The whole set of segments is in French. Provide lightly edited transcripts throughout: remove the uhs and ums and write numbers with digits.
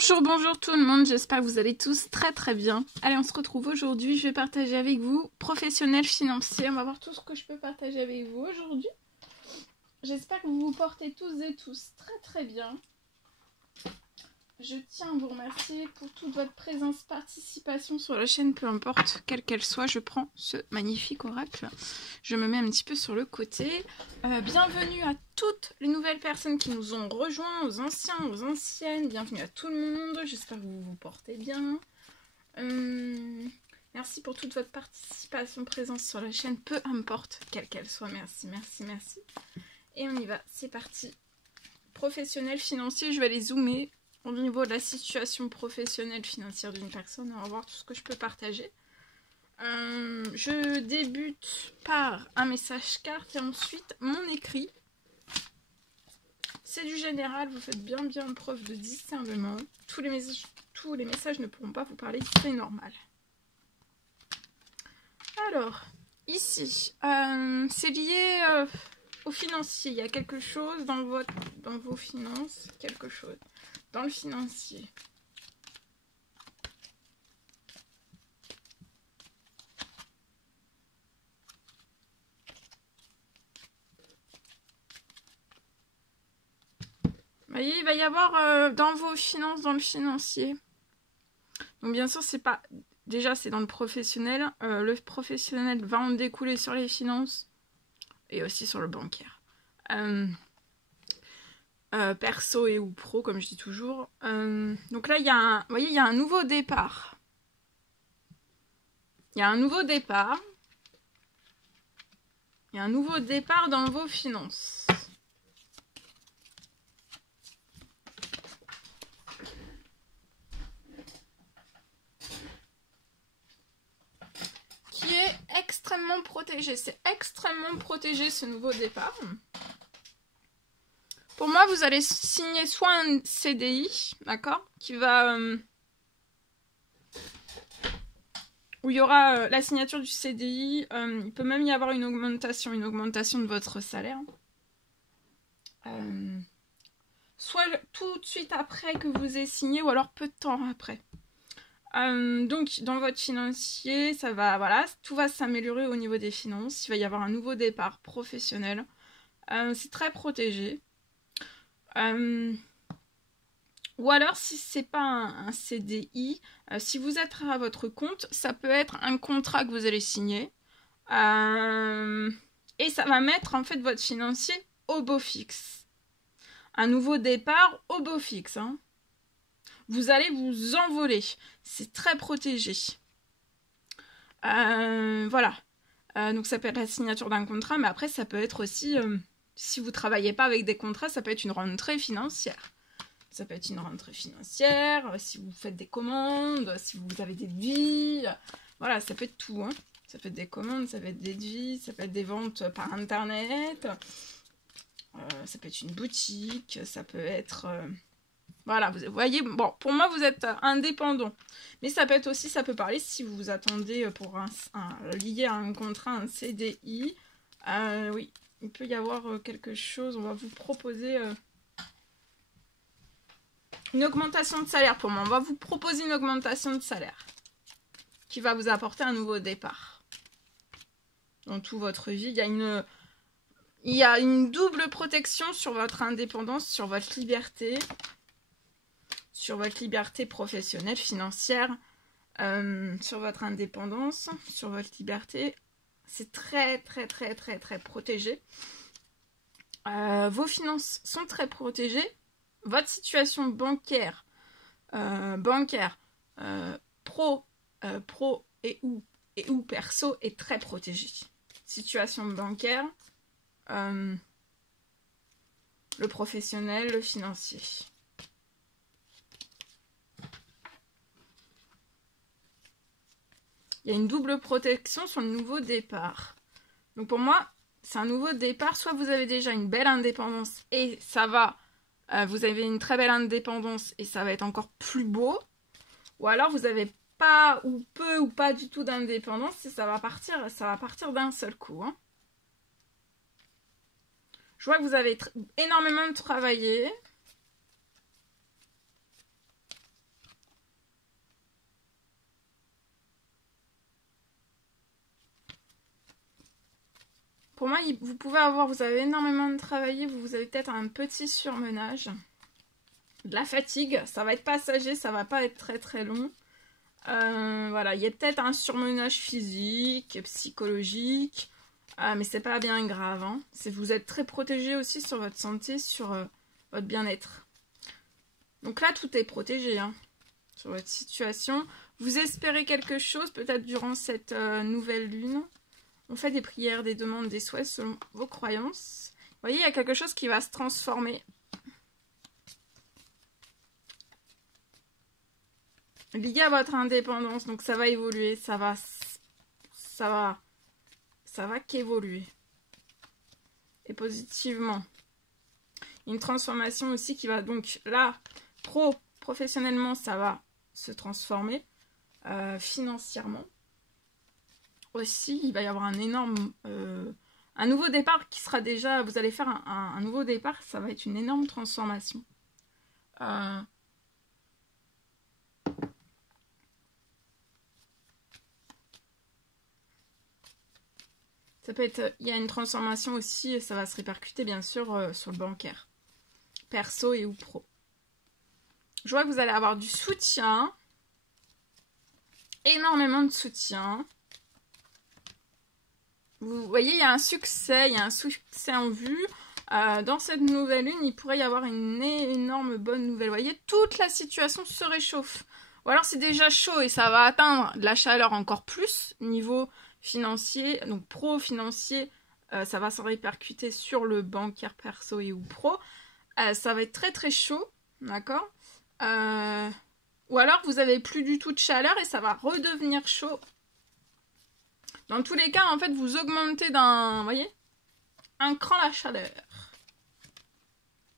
Bonjour, bonjour tout le monde, j'espère que vous allez tous très très bien. Allez, on se retrouve aujourd'hui, je vais partager avec vous professionnel financier. On va voir tout ce que je peux partager avec vous aujourd'hui. J'espère que vous vous portez tous et tous très très bien. Je tiens à vous remercier pour toute votre présence, participation sur la chaîne, peu importe quelle qu'elle soit. Je prends ce magnifique oracle, je me mets un petit peu sur le côté. Bienvenue à toutes les nouvelles personnes qui nous ont rejoints, aux anciens, aux anciennes. Bienvenue à tout le monde, j'espère que vous vous portez bien. Merci pour toute votre participation, présence sur la chaîne, peu importe quelle qu'elle soit. Merci, merci, merci. Et on y va, c'est parti. Professionnel financier, je vais aller zoomer au niveau de la situation professionnelle financière d'une personne. On va voir tout ce que je peux partager. Je débute par un message carte et ensuite mon écrit. C'est du général, vous faites bien preuve de discernement. Tous les messages ne pourront pas vous parler, c'est normal. Alors, ici, c'est lié au financier. Il y a quelque chose dans vos finances, quelque chose dans le financier. Vous voyez, il va y avoir dans vos finances, dans le financier. Donc bien sûr, c'est pas... Déjà, c'est dans le professionnel. Le professionnel va en découler sur les finances et aussi sur le bancaire. Perso et ou pro, comme je dis toujours. Donc là, il y a un... Vous voyez, il y a un nouveau départ. Il y a un nouveau départ. Il y a un nouveau départ dans vos finances. Qui est extrêmement protégé. C'est extrêmement protégé ce nouveau départ. Pour moi, vous allez signer soit un CDI, d'accord, qui va... où il y aura la signature du CDI. Il peut même y avoir une augmentation de votre salaire. Soit tout de suite après que vous ayez signé, ou alors peu de temps après. Donc, dans votre financier, ça va, voilà, tout va s'améliorer au niveau des finances. Il va y avoir un nouveau départ professionnel. C'est très protégé. Ou alors, si c'est pas un CDI, si vous êtes à votre compte, ça peut être un contrat que vous allez signer. Et ça va mettre en fait votre financier au beau fixe. Un nouveau départ au beau fixe. Hein. Vous allez vous envoler. C'est très protégé. Voilà. Donc ça peut être la signature d'un contrat, mais après ça peut être aussi, si vous ne travaillez pas avec des contrats, ça peut être une rentrée financière. Ça peut être une rentrée financière, si vous faites des commandes, si vous avez des devis. Voilà, ça peut être tout. Hein. Ça peut être des commandes, ça peut être des devis, ça peut être des ventes par internet. Ça peut être une boutique, ça peut être... Voilà, vous voyez, bon, pour moi, vous êtes indépendant. Mais ça peut être aussi, ça peut parler si vous vous attendez pour lié à un contrat, un CDI. Oui, il peut y avoir quelque chose, on va vous proposer... une augmentation de salaire pour moi. On va vous proposer une augmentation de salaire qui va vous apporter un nouveau départ. Dans toute votre vie, il y a une double protection sur votre indépendance, sur votre liberté professionnelle, financière, sur votre indépendance, sur votre liberté. C'est très, très, très, très, très protégé. Vos finances sont très protégées. Votre situation bancaire, pro et ou perso est très protégée. Situation bancaire, le professionnel, le financier. Il y a une double protection sur le nouveau départ. Donc pour moi, c'est un nouveau départ. Soit vous avez déjà une belle indépendance et ça va... vous avez une très belle indépendance et ça va être encore plus beau. Ou alors vous n'avez pas ou peu ou pas du tout d'indépendance et ça va partir d'un seul coup. Hein. Je vois que vous avez énormément travaillé. Pour moi, vous pouvez avoir, vous avez énormément de travailler, vous avez peut-être un petit surmenage. De la fatigue, ça va être passager, ça va pas être très très long. Voilà, il y a peut-être un surmenage physique, psychologique, mais c'est pas bien grave. Hein. Vous êtes très protégé aussi sur votre santé, sur votre bien-être. Donc là, tout est protégé hein, sur votre situation. Vous espérez quelque chose, peut-être durant cette nouvelle lune. On fait des prières, des demandes, des souhaits selon vos croyances. Vous voyez, il y a quelque chose qui va se transformer. Lié à votre indépendance, donc ça va évoluer, ça va qu'évoluer. Et positivement. Une transformation aussi qui va donc là, professionnellement, ça va se transformer. Financièrement. Aussi, il va y avoir un énorme... un nouveau départ qui sera déjà... Vous allez faire un nouveau départ, ça va être une énorme transformation. Ça peut être... Il y a une transformation aussi, et ça va se répercuter bien sûr sur le bancaire. Perso et ou pro. Je vois que vous allez avoir du soutien. Énormément de soutien. Vous voyez, il y a un succès en vue. Dans cette nouvelle lune, il pourrait y avoir une énorme bonne nouvelle. Vous voyez, toute la situation se réchauffe. Ou alors c'est déjà chaud et ça va atteindre de la chaleur encore plus, niveau financier, donc pro-financier, ça va se répercuter sur le bancaire perso et ou pro. Ça va être très très chaud, d'accord ou alors vous avez plus du tout de chaleur et ça va redevenir chaud. Dans tous les cas, en fait, vous augmentez vous voyez, un cran la chaleur.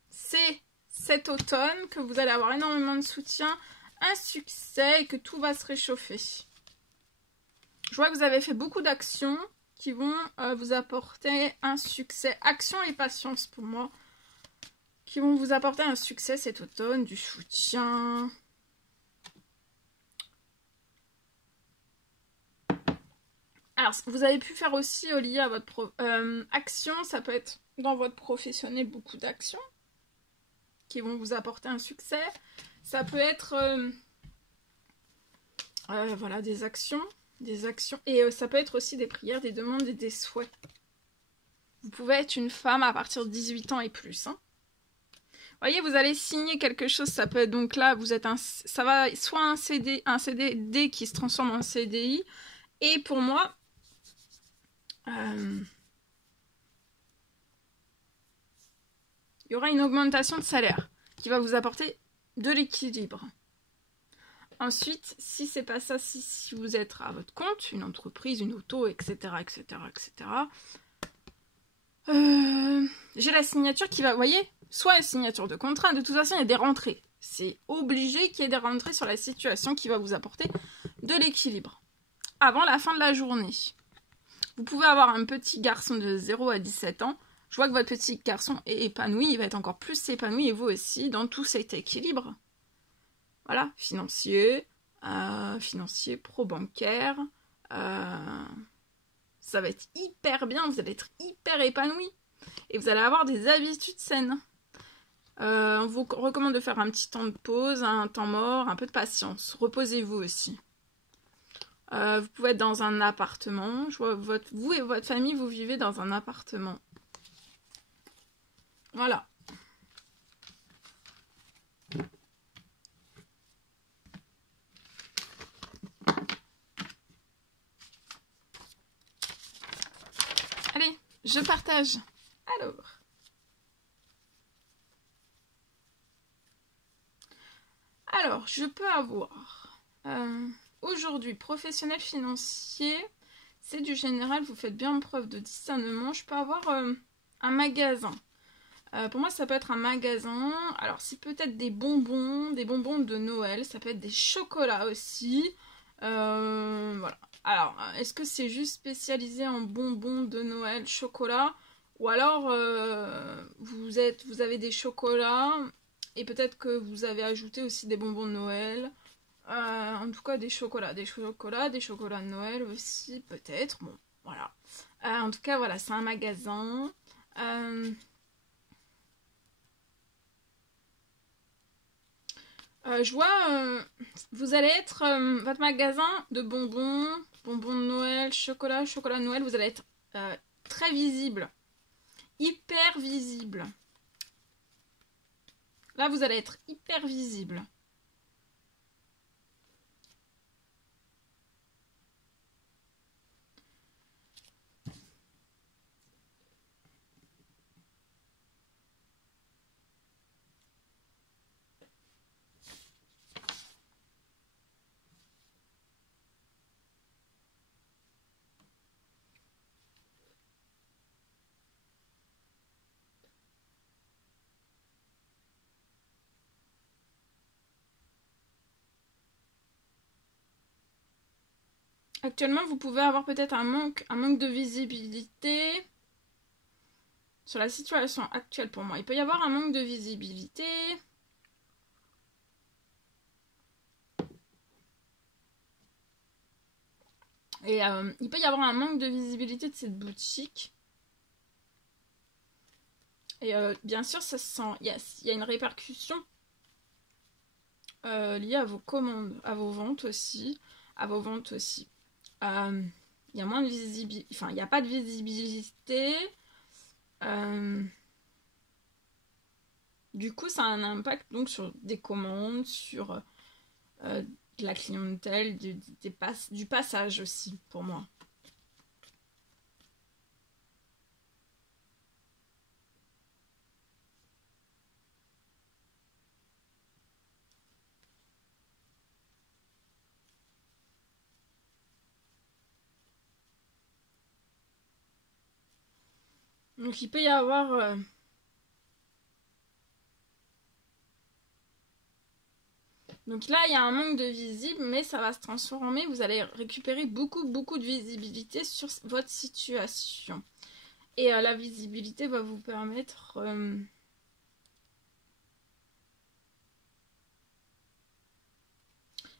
C'est cet automne que vous allez avoir énormément de soutien, un succès et que tout va se réchauffer. Je vois que vous avez fait beaucoup d'actions qui vont vous apporter un succès. Action et patience pour moi. Qui vont vous apporter un succès cet automne, du soutien. Alors, vous avez pu faire aussi lié à votre action, ça peut être dans votre professionnel beaucoup d'actions qui vont vous apporter un succès. Ça peut être voilà, des actions, et ça peut être aussi des prières, des demandes et des souhaits. Vous pouvez être une femme à partir de 18 ans et plus. Hein. Vous voyez, vous allez signer quelque chose, ça peut être donc là, ça va soit un CDD qui se transforme en CDI, et pour moi, il y aura une augmentation de salaire qui va vous apporter de l'équilibre. Ensuite, si c'est pas ça, si vous êtes à votre compte, une entreprise, une auto, etc., j'ai la signature qui va, vous voyez, soit une signature de contrat, de toute façon, il y a des rentrées. C'est obligé qu'il y ait des rentrées sur la situation qui va vous apporter de l'équilibre. Avant la fin de la journée. Vous pouvez avoir un petit garçon de 0 à 17 ans. Je vois que votre petit garçon est épanoui, il va être encore plus épanoui, et vous aussi, dans tout cet équilibre. Voilà, financier, pro-bancaire. Ça va être hyper bien, vous allez être hyper épanoui. Et vous allez avoir des habitudes saines. On vous recommande de faire un petit temps de pause, un temps mort, un peu de patience. Reposez-vous aussi. Vous pouvez être dans un appartement. Je vois vous et votre famille, vous vivez dans un appartement. Voilà. Allez, je partage. Alors, je peux avoir aujourd'hui professionnel financier, c'est du général, vous faites bien preuve de discernement. Je peux avoir un magasin. Pour moi, ça peut être un magasin. Alors, c'est peut-être des bonbons de Noël. Ça peut être des chocolats aussi. Voilà. Alors, est-ce que c'est juste spécialisé en bonbons de Noël, chocolat? Ou alors, vous avez des chocolats et peut-être que vous avez ajouté aussi des bonbons de Noël. En tout cas, des chocolats de Noël aussi, peut-être. Bon, Voilà. En tout cas, voilà, c'est un magasin. Je vois, vous allez être, votre magasin de bonbons, bonbons de Noël, chocolat, chocolat de Noël, vous allez être très visible, hyper visible. Là, vous allez être hyper visible. Actuellement, vous pouvez avoir peut-être un manque de visibilité sur la situation actuelle pour moi. Il peut y avoir un manque de visibilité. Et il peut y avoir un manque de visibilité de cette boutique. Et bien sûr, ça se sent. Il y a une répercussion liée à vos commandes, à vos ventes aussi. À vos ventes aussi. Il y a moins de visibilité. Enfin, il n'y a pas de visibilité. Du coup, ça a un impact donc sur des commandes, sur de la clientèle, du passage aussi pour moi. Donc il peut y avoir donc là il y a un manque de visible, mais ça va se transformer. Vous allez récupérer beaucoup de visibilité sur votre situation. Et la visibilité va vous permettre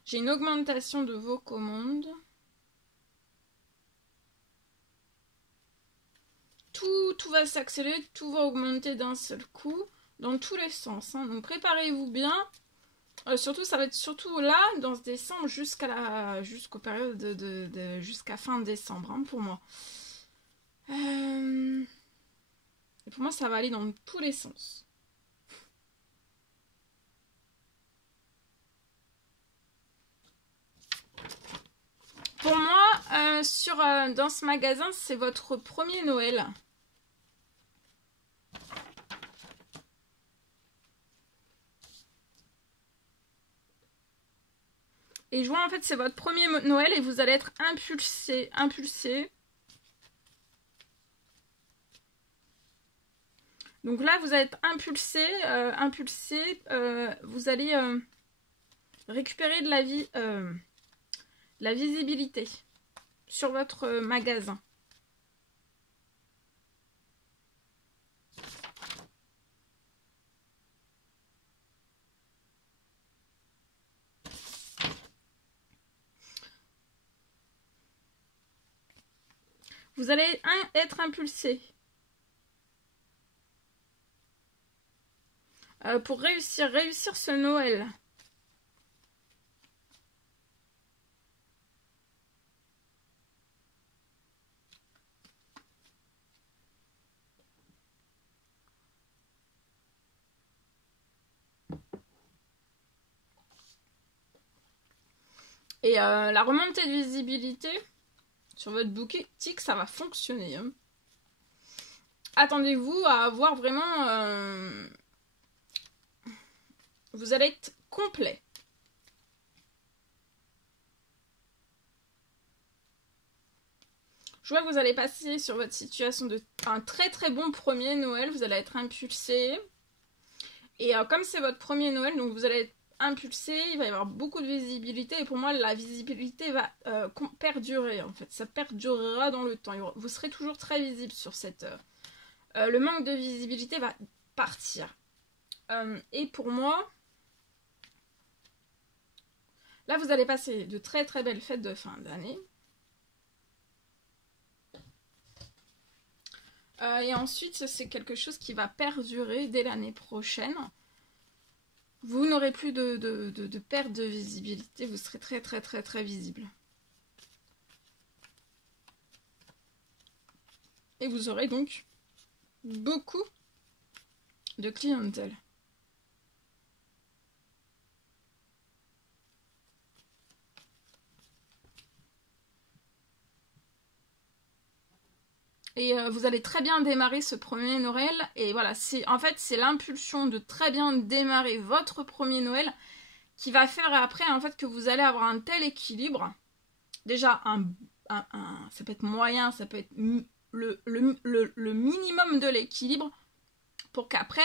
j'ai une augmentation de vos commandes. Tout va s'accélérer, tout va augmenter d'un seul coup, dans tous les sens. Hein. Donc préparez-vous bien. Surtout, ça va être surtout là, dans ce décembre, jusqu'aux périodes jusqu'à fin décembre, hein, pour moi. Et pour moi, ça va aller dans tous les sens. Pour moi, dans ce magasin, c'est votre premier Noël. Et je vois en fait c'est votre premier Noël et vous allez être impulsé. Donc là vous allez être impulsé, vous allez récupérer de la visibilité sur votre magasin. Vous allez être impulsé pour réussir ce Noël. Et la remontée de visibilité sur votre boutique, ça va fonctionner. Hein. Attendez-vous à avoir vraiment... vous allez être complet. Je vois que vous allez passer sur votre situation de un très bon premier Noël. Vous allez être impulsé. Et comme c'est votre premier Noël, donc vous allez être impulsé, il va y avoir beaucoup de visibilité. Et pour moi, la visibilité va perdurer en fait. Ça perdurera dans le temps. Vous serez toujours très visible sur cette... le manque de visibilité va partir. Et pour moi... Là, vous allez passer de très belles fêtes de fin d'année. Et ensuite, c'est quelque chose qui va perdurer dès l'année prochaine. Vous n'aurez plus de perte de visibilité, vous serez très très très très visible. Et vous aurez donc beaucoup de clientèle. Et vous allez très bien démarrer ce premier Noël. Et voilà, en fait, c'est l'impulsion de très bien démarrer votre premier Noël qui va faire après, en fait, que vous allez avoir un tel équilibre. Déjà, ça peut être moyen, ça peut être le minimum de l'équilibre pour qu'après,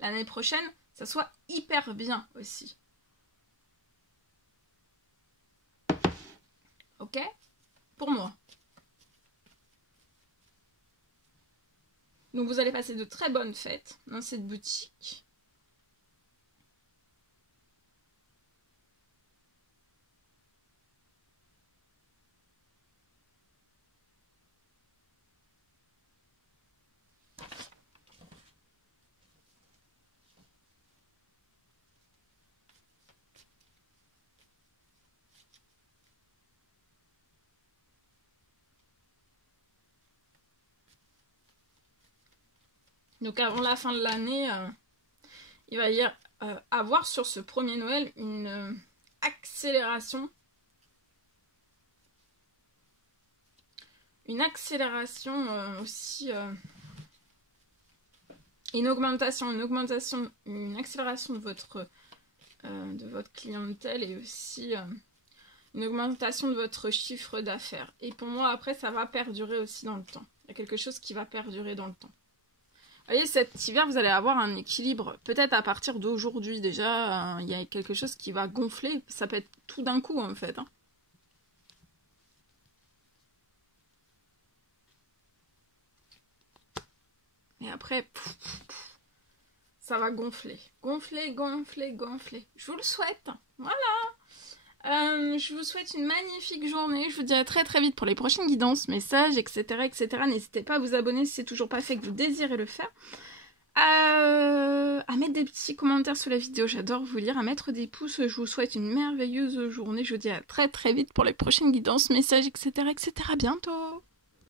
l'année prochaine, ça soit hyper bien aussi. Ok? Pour moi. Donc vous allez passer de très bonnes fêtes dans cette boutique. Donc avant la fin de l'année, il va y avoir sur ce premier Noël une accélération. Une accélération aussi. Une accélération de votre clientèle et aussi une augmentation de votre chiffre d'affaires. Et pour moi, après, ça va perdurer aussi dans le temps. Il y a quelque chose qui va perdurer dans le temps. Vous voyez, cet hiver, vous allez avoir un équilibre. Peut-être à partir d'aujourd'hui, déjà, il y a quelque chose qui va gonfler. Ça peut être tout d'un coup, en fait. Hein. Et après, ça va gonfler. Gonfler, gonfler, gonfler. Je vous le souhaite. Voilà. Je vous souhaite une magnifique journée. Je vous dis à très très vite pour les prochaines guidances, messages, etc. etc. N'hésitez pas à vous abonner si c'est toujours pas fait que vous désirez le faire. À mettre des petits commentaires sous la vidéo, j'adore vous lire. À mettre des pouces. Je vous souhaite une merveilleuse journée. Je vous dis à très très vite pour les prochaines guidances, messages, etc. etc. À bientôt.